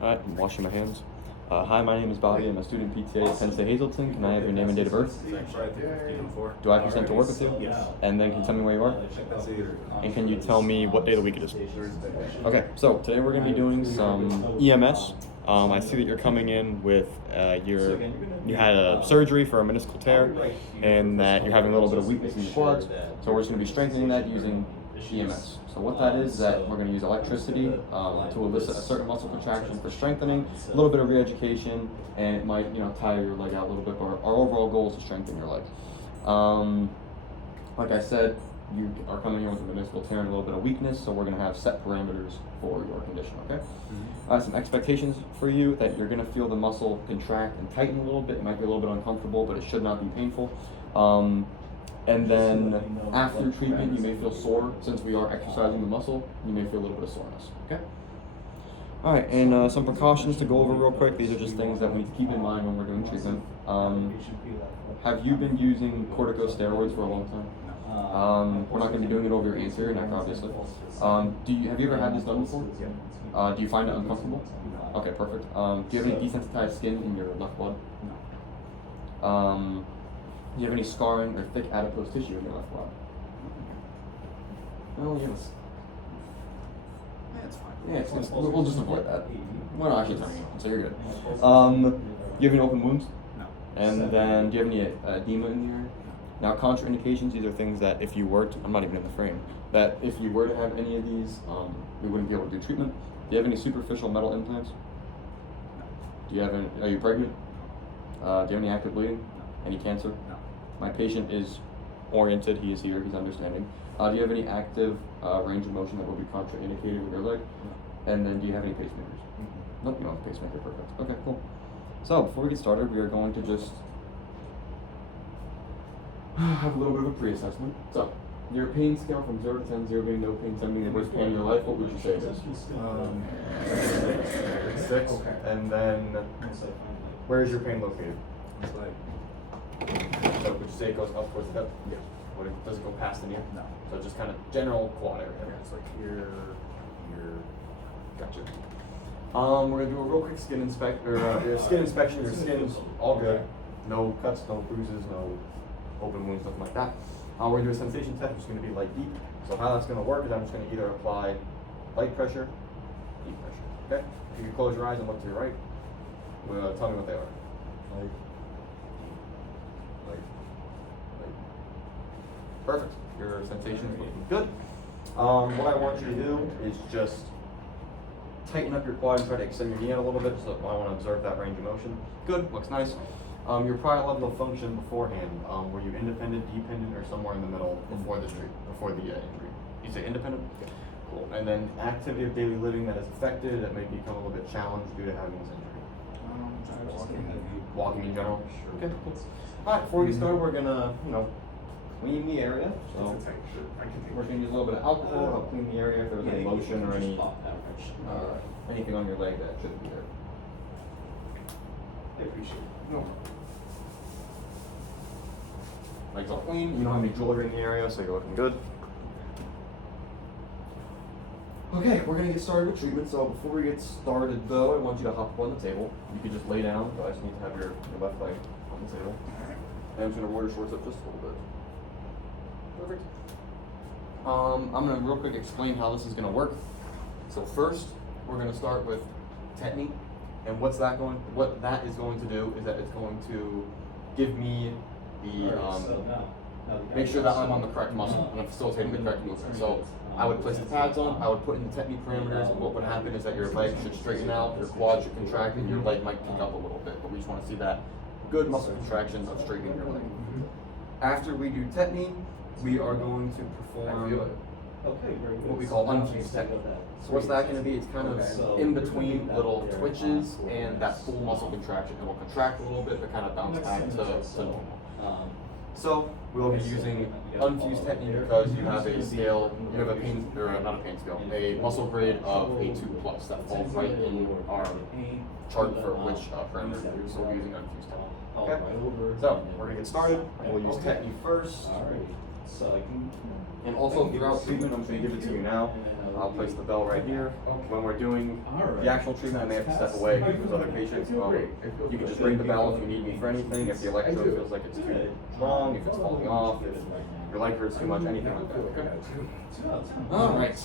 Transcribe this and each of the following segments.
Alright, I'm washing my hands. Hi, my name is Bobby. I'm a student PTA at Penn State Hazelton. Can I have your name and date of birth? Do I have consent to work with you? Yes. And then can you tell me where you are? And can you tell me what day of the week it is? Okay, so today we're going to be doing some EMS. I see that you're coming in with you had a surgery for a meniscal tear and that you're having a little bit of weakness in your quads. So we're just going to be strengthening that using EMS. So what that is that we're going to use electricity to elicit a certain muscle contraction for strengthening, a little bit of re-education, and it might tire your leg out a little bit, but our overall goal is to strengthen your leg. Like I said, you are coming in with a meniscal tear and a little bit of weakness, so we're going to have set parameters for your condition, okay? Some expectations for you that you're going to feel the muscle contract and tighten a little bit. It might be a little bit uncomfortable, but it should not be painful. And then after treatment, you may feel sore. Since we are exercising the muscle, you may feel a little bit of soreness, okay? All right, and some precautions to go over real quick. These are just things that we need to keep in mind when we're doing treatment. Have you been using corticosteroids for a long time? We're not going to be doing it over your anterior neck, obviously. Have you ever had this done before? Do you find it uncomfortable? Okay, perfect. Do you have any desensitized skin in your left quad? Do you have any scarring or thick adipose tissue in your left quad? Oh, yes. Yeah, it's fine. We'll just avoid that. We're not actually turning on, so you're good. Do you have any open wounds? No. And then, do you have any edema in the area? Now, contraindications, these are things that if you were to, I'm not even in the frame, that if you were to have any of these, we wouldn't be able to do treatment. Do you have any superficial metal implants? Do you have any, are you pregnant? Do you have any active bleeding? Any cancer? No. My patient is oriented, he is here, he's understanding. Do you have any active range of motion that will be contraindicated with your leg? No. And then do you have any pacemakers? Nope, you don't have a pacemaker, perfect. Okay, cool. So before we get started, we are going to just have a little bit of a pre-assessment. So, your pain scale from 0 to 10, 0 being no pain, 10 being the worst pain in your life, what would you say it is? 6. Okay. And then, where is your pain located? So would you say it goes up towards the hip? Yeah. Does it go past the knee? No. So just kind of general quad area. Yeah, it's like here. Gotcha. We're gonna do a real quick skin inspection. Your skin inspection. Your skin's all good. No cuts, no bruises, no open wounds, nothing like that. We're gonna do a sensation test, which is gonna be light deep. So how that's gonna work is I'm just gonna either apply light pressure, deep pressure. Okay. If you close your eyes and look to your right, tell me what they are. Light. Perfect. Your sensation is looking good. What I want you to do is just tighten up your quad and try to extend your knee out a little bit. So I want to observe that range of motion. Good. Looks nice. Your prior level of function beforehand, were you independent, dependent, or somewhere in the middle before the injury? You say independent? Yeah. Cool. And then activity of daily living that is affected, that may become a little bit challenged due to having this injury. Walking in general. Okay. Cool. All right. Before we get started, we're gonna clean the area. So we're gonna use a little bit of alcohol to help clean the area if there's any lotion or anything on your leg that shouldn't be there. I appreciate it. No. Legs all clean. You don't have any jewelry in the area, so you're looking good. Okay, we're gonna get started with treatment. So before we get started, though, I want you to hop up on the table. You can just lay down, but I just need to have your left leg on the table. And I'm just gonna roll your shorts up just a little bit. Perfect. I'm gonna real quick explain how this is gonna work. So first, we're gonna start with tetany, and what that is going to do is that it's going to give me the make sure that I'm on the correct muscle and I'm facilitating the correct movement. So I would place the pads on, I would put in the tetany parameters, and what would happen is that your leg should straighten out, your quad should contract, and your leg might kick up a little bit. But we just want to see that good muscle contractions of straightening your leg. After we do tetany, we are going to perform what we call unfused technique. So what's that going to be? It's kind of in between little twitches and that full muscle contraction. It will contract a little bit, but kind of bounce back to normal. So we'll be using unfused technique because you have a scale, you have a pain, or not a pain scale, a muscle grade of a 2+ that falls right in our chart for which parameter to use. So we're using unfused technique. Okay. So we're gonna get started. We'll use technique first. So I can. And also throughout treatment, I'm going to give it to you now. I'll place the bell right here. When we're doing the actual treatment, I may have to step away because other patients. You can just ring the bell if you need me for anything. If the electrode feels like it's too strong, if it's falling off, if your leg hurts too much, anything like that. Okay. All right.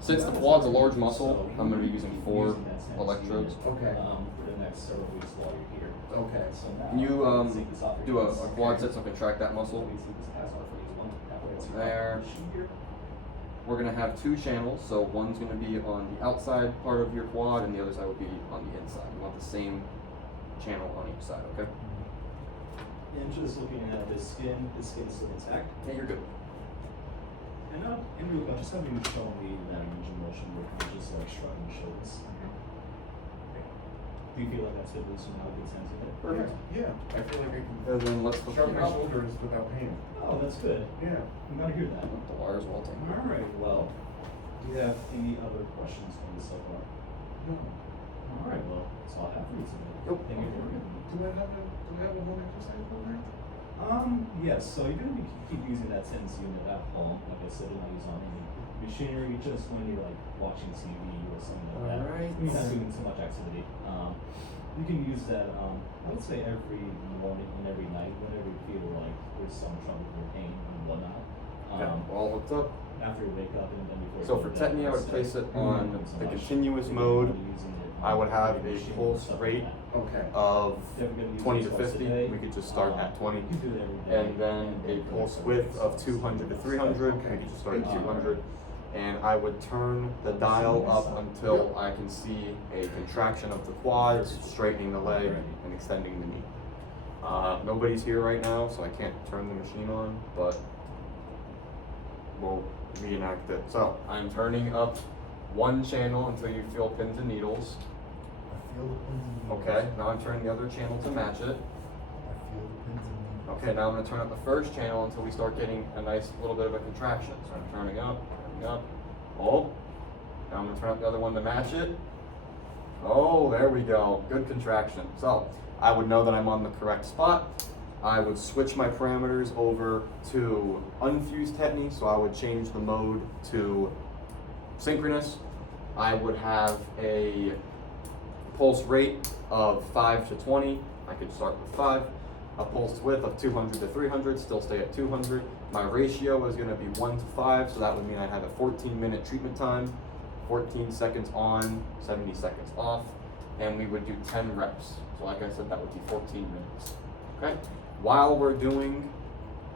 Since the quad's a large muscle, I'm going to be using 4 electrodes. Okay. For the next several weeks while you're here. Okay. Can you do a quad set so contract that muscle? There. We're going to have 2 channels, so one's going to be on the outside part of your quad and the other side will be on the inside. You want the same channel on each side, okay? And just looking at the skin is still intact. Yeah, you're good. And Andrew, just having you show me that range of motion where you're just like shrugging your shoulders. Do you feel like that's good loosen out good sense of it? Perfect. Yeah, I feel like I can And then let's look sharpen my up. shoulders without pain. Oh, that's good. Yeah. I'm glad to hear that. The wires will take. All right. Well, do you have any other questions for me so far? No. All right. Well, that's all I have for you today. Nope. Thank you for Do I have a home exercise program? Yes. So you're gonna keep using that sentence unit at home. Like I said, you're not using any machinery. Just when you're like watching TV or something like that. Alright. When you're not doing too much activity. You can use that. I would say every morning and every night, whenever you feel like there's some trouble or pain and whatnot. Okay, all hooked up. After you wake up and then before. So for tetany, I would place it on the continuous mode. I would have a pulse rate Okay. of 20 to 50. We could just start at 20. And then a pulse width of 200 to 300. We could just start at 200. And I would turn the dial up until I can see a contraction of the quads, straightening the leg, and extending the knee. Nobody's here right now, so I can't turn the machine on, but we'll reenact it. So I'm turning up 1 channel until you feel pins and needles. I feel the pins and needles. Okay, now I'm turning the other channel to match it. I feel the pins and needles. Okay, now I'm going to turn up the first channel until we start getting a nice little bit of a contraction. So I'm turning up, oh. Now I'm going to turn up the other one to match it. Oh, there we go. Good contraction. So I would know that I'm on the correct spot. I would switch my parameters over to unfused tetany, so I would change the mode to synchronous. I would have a pulse rate of 5 to 20. I could start with 5. A pulse width of 200 to 300, still stay at 200. My ratio is going to be 1 to 5, so that would mean I have a 14-minute treatment time, 14 seconds on, 70 seconds off, and we would do 10 reps. So like I said, that would be 14 minutes. Okay? While we're doing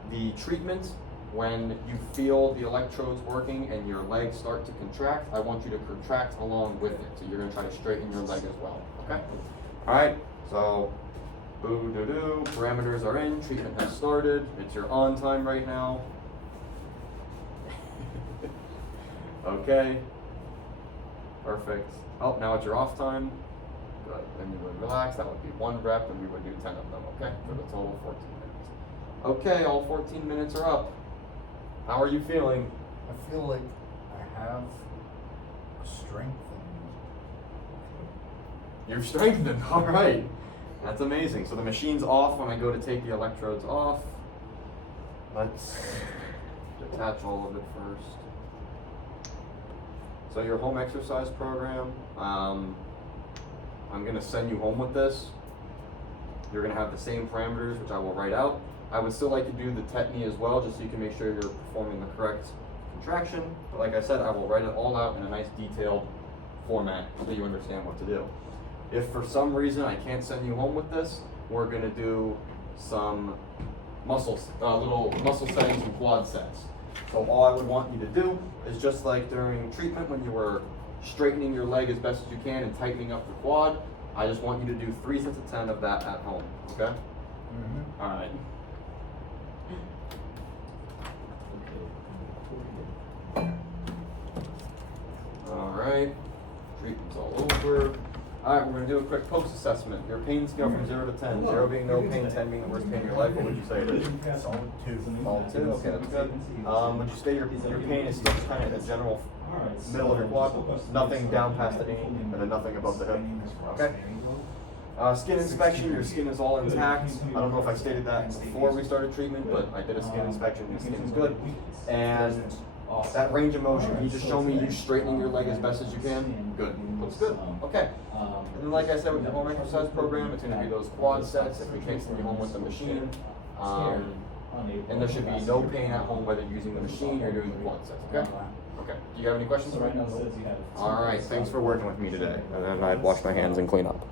the treatment, when you feel the electrodes working and your legs start to contract, I want you to contract along with it. So you're going to try to straighten your leg as well. Okay? All right. So, boo-doo-doo. Parameters are in. Treatment has started. It's your on time right now. Okay. Perfect. Oh, now it's your off time. Good. Then you would relax. That would be 1 rep, and we would do 10 of them. Okay? For the total 14 minutes. Okay, all 14 minutes are up. How are you feeling? I feel like I have strength. You're strengthened. All right. That's amazing. So the machine's off when I go to take the electrodes off. Let's detach all of it first. So your home exercise program, I'm going to send you home with this. You're going to have the same parameters, which I will write out. I would still like to do the tetany as well, just so you can make sure you're performing the correct contraction. But like I said, I will write it all out in a nice detailed format so you understand what to do. If for some reason I can't send you home with this, we're going to do some little muscle settings and quad sets. So all I would want you to do is just like during treatment when you were straightening your leg as best as you can and tightening up the quad, I just want you to do 3 sets of 10 of that at home, okay? Mm-hmm. All right. All right, treatment's all over. All right, we're gonna do a quick post assessment. Your pain scale from 0 to 10. 0 being no pain, 10 being the worst pain in your life. What would you say it is? Solid 2. Solid 2. Okay, that's good. Would you say your pain is still kind of in the general middle of your quad? Nothing down past the knee, and then nothing above the hip. Okay. Skin inspection, your skin is all intact. I don't know if I stated that before we started treatment, but I did a skin inspection, your skin is good. And that range of motion, can you just show me you straightening your leg as best as you can? Good, looks good, okay. And then like I said, with your home exercise program, it's gonna be those quad sets if we can't send you home with the machine. And there should be no pain at home whether you're using the machine or doing the quad sets, okay? Okay, do you have any questions? So right now it says you have. All right, thanks for working with me today. And then I'd wash my hands and clean up.